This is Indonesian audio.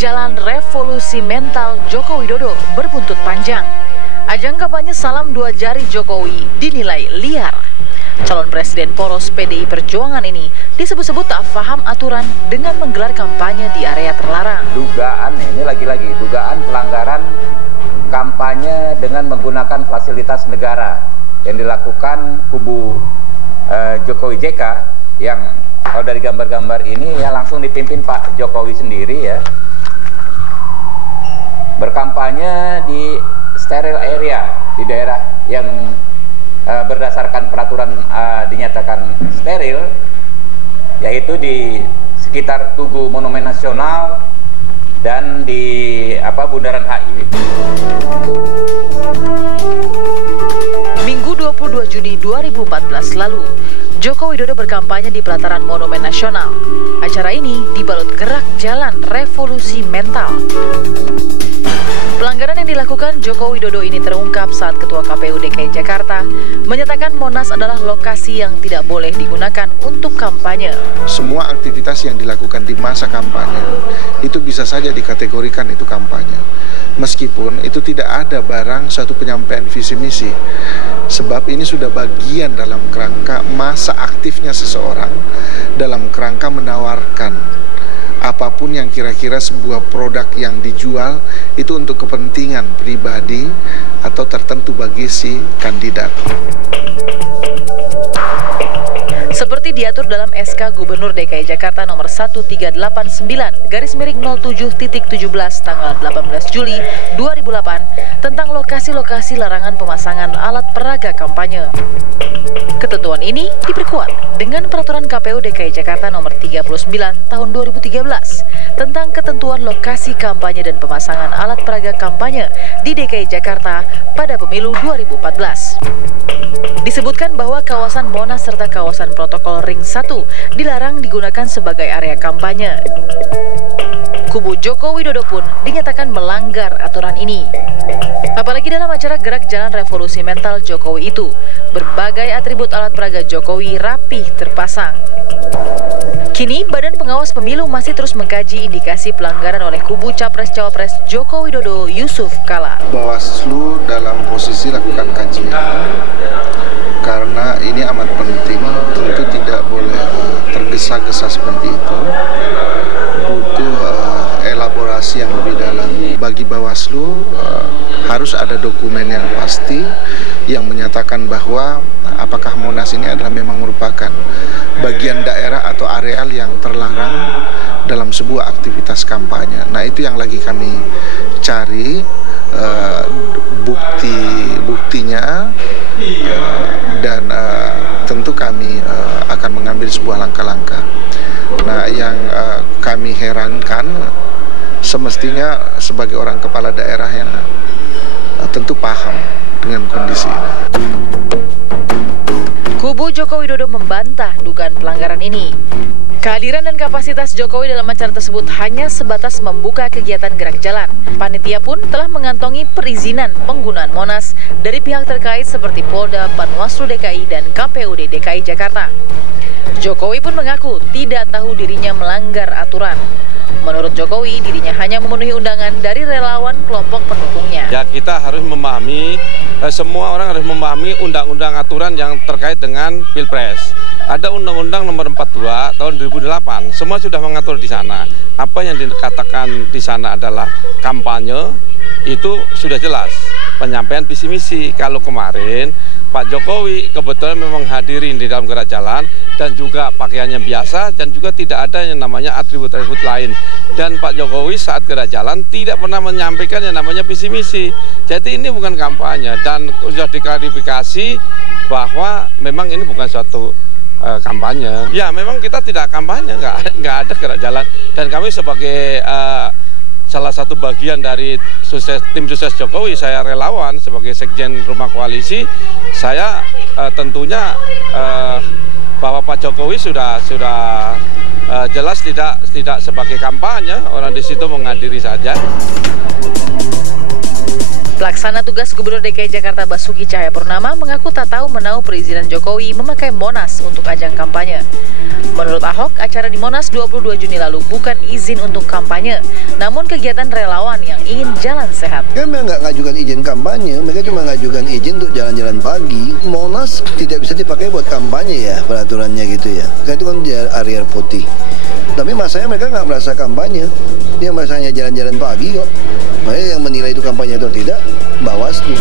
jalan revolusi mental Joko Widodo berbuntut panjang. Ajang kampanye Salam Dua Jari Jokowi dinilai liar. Calon Presiden poros PDI Perjuangan ini disebut-sebut tak paham aturan dengan menggelar kampanye di area terlarang. Dugaan pelanggaran kampanye dengan menggunakan fasilitas negara yang dilakukan kubu Jokowi JK, yang kalau dari gambar-gambar ini ya langsung dipimpin Pak Jokowi sendiri ya, berkampanye di steril area, di daerah yang berdasarkan peraturan dinyatakan steril, yaitu di sekitar Tugu Monumen Nasional dan di Bundaran HI. Minggu 22 Juni 2014 lalu, Joko Widodo berkampanye di pelataran Monumen Nasional. Acara ini dibalut gerak jalan revolusi mental. Pelanggaran yang dilakukan Joko Widodo ini terungkap saat Ketua KPU DKI Jakarta menyatakan Monas adalah lokasi yang tidak boleh digunakan untuk kampanye. Semua aktivitas yang dilakukan di masa kampanye itu bisa saja dikategorikan itu kampanye. Meskipun itu tidak ada barang suatu penyampaian visi misi. Sebab ini sudah bagian dalam kerangka masa aktifnya seseorang dalam kerangka menawarkan apapun yang kira-kira sebuah produk yang dijual itu untuk kepentingan pribadi atau tertentu bagi si kandidat. Seperti diatur dalam SK Gubernur DKI Jakarta nomor 1389/07.17 tanggal 18 Juli 2008 tentang lokasi-lokasi larangan pemasangan alat peraga kampanye. Ketentuan ini diperkuat dengan Peraturan KPU DKI Jakarta nomor 39 tahun 2013 tentang ketentuan lokasi kampanye dan pemasangan alat peraga kampanye di DKI Jakarta pada pemilu 2014. Disebutkan bahwa kawasan Monas serta kawasan protokol Ring 1 dilarang digunakan sebagai area kampanye. Kubu Joko Widodo pun dinyatakan melanggar aturan ini. Apalagi dalam acara Gerak Jalan Revolusi Mental Jokowi itu, berbagai atribut alat peraga Jokowi rapih terpasang. Kini, Badan Pengawas Pemilu masih terus mengkaji indikasi pelanggaran oleh kubu Capres-Cawapres Joko Widodo Yusuf Kala. Bawaslu dalam posisi lakukan kajian, karena ini amat penting, tentu tidak boleh tergesa-gesa seperti itu. Butuh elaborasi yang lebih dalam. Bagi Bawaslu harus ada dokumen yang pasti yang menyatakan bahwa apakah Monas ini adalah memang merupakan bagian daerah atau areal yang terlarang dalam sebuah aktivitas kampanye. Nah, itu yang lagi kami cari buktinya, dan tentu kami akan mengambil sebuah langkah-langkah. Nah, yang kami herankan, semestinya sebagai orang kepala daerah yang tentu paham dengan kondisi ini. Kubu Joko Widodo membantah dugaan pelanggaran ini. Kehadiran dan kapasitas Jokowi dalam acara tersebut hanya sebatas membuka kegiatan gerak jalan. Panitia pun telah mengantongi perizinan penggunaan Monas dari pihak terkait seperti Polda, Panwaslu DKI, dan KPUD DKI Jakarta. Jokowi pun mengaku tidak tahu dirinya melanggar aturan. Menurut Jokowi, dirinya hanya memenuhi undangan dari relawan kelompok pendukungnya. Ya, kita harus memahami, semua orang harus memahami undang-undang aturan yang terkait dengan Pilpres. Ada Undang-Undang Nomor 42 tahun 2008, semua sudah mengatur di sana. Apa yang dikatakan di sana adalah kampanye, itu sudah jelas. Penyampaian visi misi. Kalau kemarin Pak Jokowi kebetulan memang hadirin di dalam gerak jalan dan juga pakaiannya biasa dan juga tidak ada yang namanya atribut-atribut lain. Dan Pak Jokowi saat gerak jalan tidak pernah menyampaikan yang namanya visi misi. Jadi ini bukan kampanye dan sudah diklarifikasi bahwa memang ini bukan suatu kampanye. Ya, memang kita tidak kampanye, nggak ada gerak jalan. Dan kami sebagai salah satu bagian dari tim sukses Jokowi, saya relawan sebagai sekjen Rumah Koalisi, saya tentunya bahwa Pak Jokowi sudah jelas tidak sebagai kampanye, orang di situ menghadiri saja. Pelaksana tugas Gubernur DKI Jakarta Basuki Cahayapurnama mengaku tak tahu menahu perizinan Jokowi memakai Monas untuk ajang kampanye. Menurut Ahok, acara di Monas 22 Juni lalu bukan izin untuk kampanye, namun kegiatan relawan yang ingin jalan sehat. Kami nggak ngajukan izin kampanye, mereka cuma ngajukan izin untuk jalan-jalan pagi. Monas tidak bisa dipakai buat kampanye ya, peraturannya gitu ya. Karena itu kan area putih. Tapi masanya mereka nggak merasa kampanye, dia merasanya jalan-jalan pagi kok. Makanya yang menilai itu kampanye atau tidak, Bawaslu.